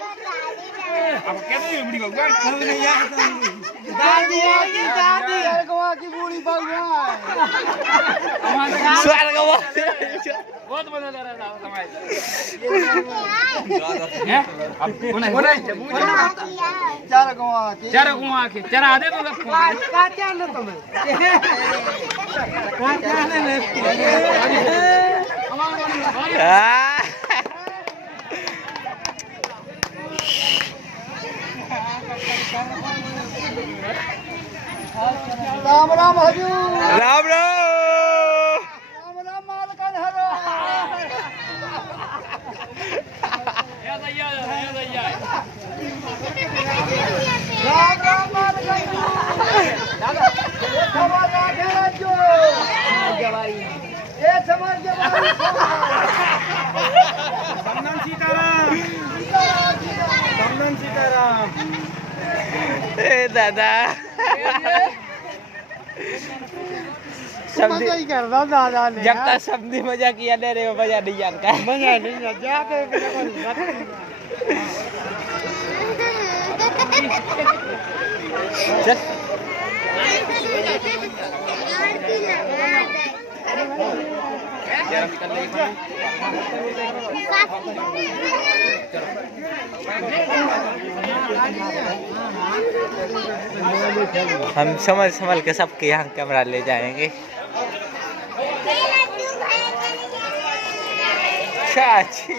अब कहते हैं बूढ़ी भगवान दादी गवा की बूढ़ी भगवान स्वर्ग बहुत बना ले रहा था समाज हैं अब कौन है चार गुआ के चार आधे तो सब का क्या ले तुम्हें का क्या ले राम राम हजूर राम राम राम राम मालकन हरो याद आया राम राम मालकन समाज आगे जो ये समाज के समनन सीताराम ए दादा मजा ही कर रहा दादा ने जब तक सबने मजा किया दे रहे हो मजा नहीं आता मजा नहीं जाके चल हम संभल के सबके यहाँ कैमरा ले जाएंगे। चाची